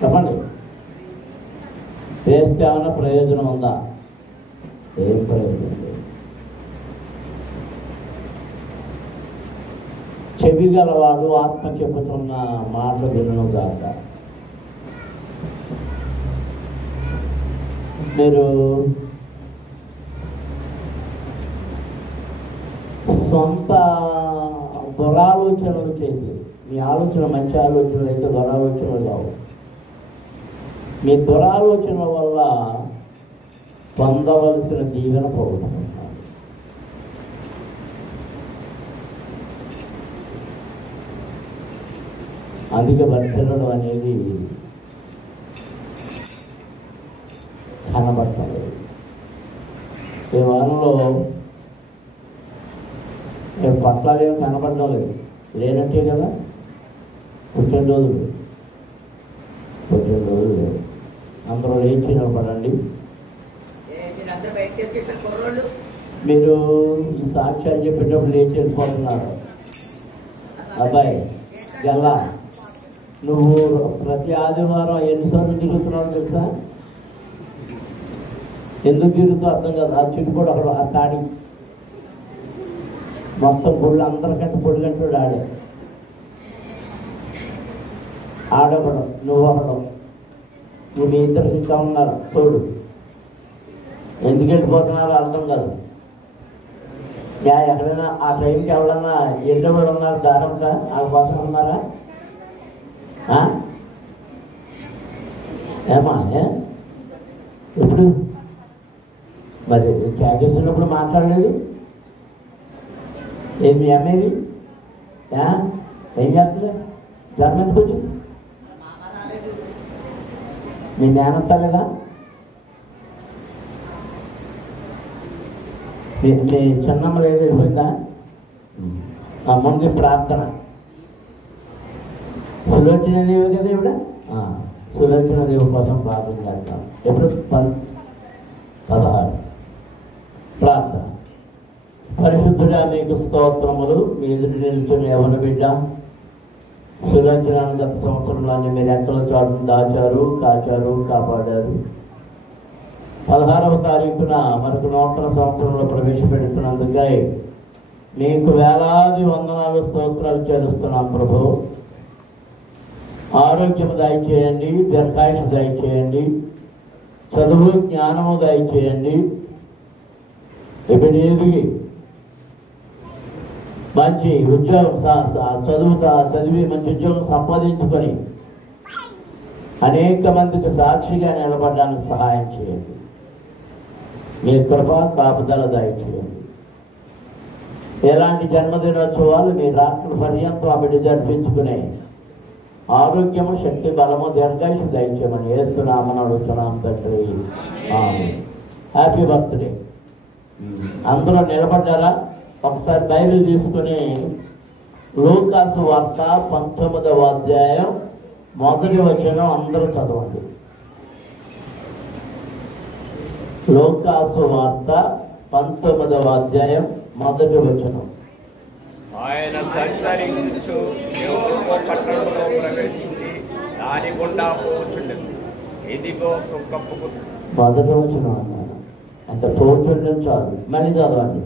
చెప్పండి, చేస్తే ఏమైనా ప్రయోజనం ఉందా? ఏం ప్రయోజనం లేదు. చెవి గలవాడు ఆత్మ చెప్పుతున్న మాటలు వినను గాక. మీరు సొంత దురాలోచనలు చేసి, మీ ఆలోచన మంచి ఆలోచనలు అయితే దురాలోచనలు కావు, మీ దురాలోచన వల్ల పొందవలసిన దీవెన పోగొట్టుకుంటున్నారు. అందుకే వర్షిల్లడం అనేది కనబడతలేదు. ఈ వారంలో పట్లాలేం కనబడడం లేదు, లేనట్టే కదా. పుట్టినరోజులు లేదు. అందరూ లేచి నిలబడండి. మీరు ఈ సాక్ష్యాలు చెప్పేటప్పుడు లేచి వెళ్ళిపోతున్నారు. అబ్బాయి గల్లా, నువ్వు ప్రతి ఆదివారం ఎన్నిసార్లు తిరుగుతున్నావు తెలుసా? ఎందుకు తిరుగుతావు అర్థం కాదు. ఆ చిట్టు కూడా అక్కడ ఆ తాడి మొత్తం పొళ్ళు అందరికంటే పొడి కంటాడు ఆడొకడు, నువ్వు ఒకడు, నువ్వు మీ ఇద్దరు ఇంకా ఉన్నారు తోడు. ఎందుకు వెళ్ళిపోతున్నారో అర్థం కాదు. ఎక్కడైనా ఆ టైంకి ఎవరన్నా ఎన్నోళ్ళు ఉన్నారు దారంగా వాళ్ళ కోసం ఉన్నారా? ఏమా ఎప్పుడు మరి చేసినప్పుడు మాట్లాడలేదు? ఏమి అమ్మేది ఏం చేస్తుంది? జ్వరం ఎందుకు వచ్చింది? మీ మేనత్తలేదా? మీ చిన్నమ్మ లేదు, వెళ్ళిపోయిందా? ముందు ప్రార్థన. సులోచన దేవి కదా ఇవిడ, సులోచన దేవి కోసం ప్రార్థన చేస్తాం. ఎప్పుడు 16 ప్రార్థన. పరిశుద్ధుడా మీకు స్తోత్రములు. మీ ఎదుటి నిలుచుని ఎవరు బిడ్డ సులోచన గత సంవత్సరంలోనే మీరు ఎక్కల చాటును దాచారు, కాచారు, కాపాడారు. 16వ తారీఖున మనకు నూతన సంవత్సరంలో ప్రవేశపెడుతున్నందుకై మీకు వేలాది వందనాలు, స్తోత్రాలు చేరుస్తున్నాం ప్రభు. ఆరోగ్యము దయచేయండి, దీర్ఘాయుషు దయచేయండి, చదువు జ్ఞానము దయచేయండి. ఇప్పుడు ఎదిగి మంచి ఉద్యోగం చదివి మంచి ఉద్యోగం సంపాదించుకొని అనేక మందికి సాక్షిగా నిలబడడానికి సహాయం చేయండి. మీ కృప కాపుదల దయచేయండి. ఎలాంటి జన్మదినోత్సవాలు మీ రాత్రుల పర్యంతం ఆ బిడ్డ జరిపించుకునే ఆరోగ్యము, శక్తి, బలము, దీర్ఘాయుషు దయచేయమని యేసునామమున అడుగుతున్నాం తండ్రి. Happy birthday. అందరూ నిలబడ్డారా? ఒకసారి బైబిల్ తీసుకుని లూకాసు వార్త 19వ అధ్యాయం 1వ వచనం అందరూ చదవండి. లూకాసు వార్త 19వ అధ్యాయం 1వ వచనం. ఆయన సంచరించు పట్టణంలో ప్రవేశించి దాని గుండా పోచుండెను. ఇదిగో సుఖపు 1వ వచనం అన్నారు. అంత పోచుండడం చాలు. మళ్ళీ చదవండి.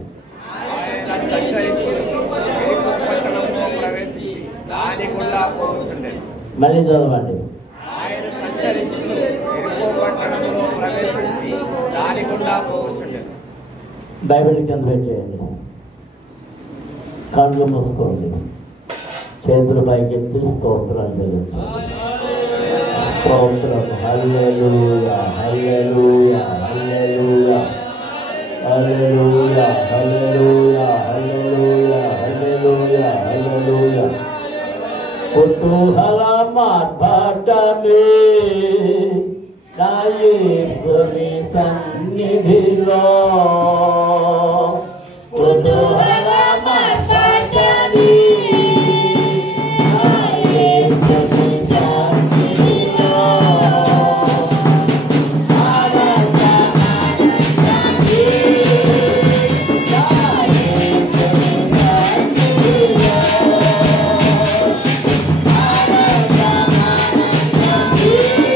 ఆయన సంచరించు పట్టణంలో ప్రవేశించి దాని గుండా పోచుండెను. మళ్ళీ చదవండి. ఆయన సంచరించు పట్టణంలో ప్రవేశించి దాని గుండా పోచుండెను. బైబిల్ కింద పెట్టేయండి. కళ్ళు మూసుకోండి, చేతులు పైకెత్తి స్తోత్రాలు చెల్లించండి. స్తోత్రం. హల్లెలూయా, హల్లెలూయా, హల్లెలూయా, హల్లెలూయా, హల్లెలూయా, హల్లెలూయా, హల్లెలూయా, హల్లెలూయా. కుతూహల మాట్లాడమే నా యేసుని సన్నిధిలో. కుతూహల మాట్లాడమే నా యేసుని సన్నిధిలో. Yeah.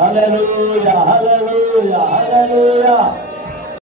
Hallelujah, hallelujah, hallelujah, hallelujah.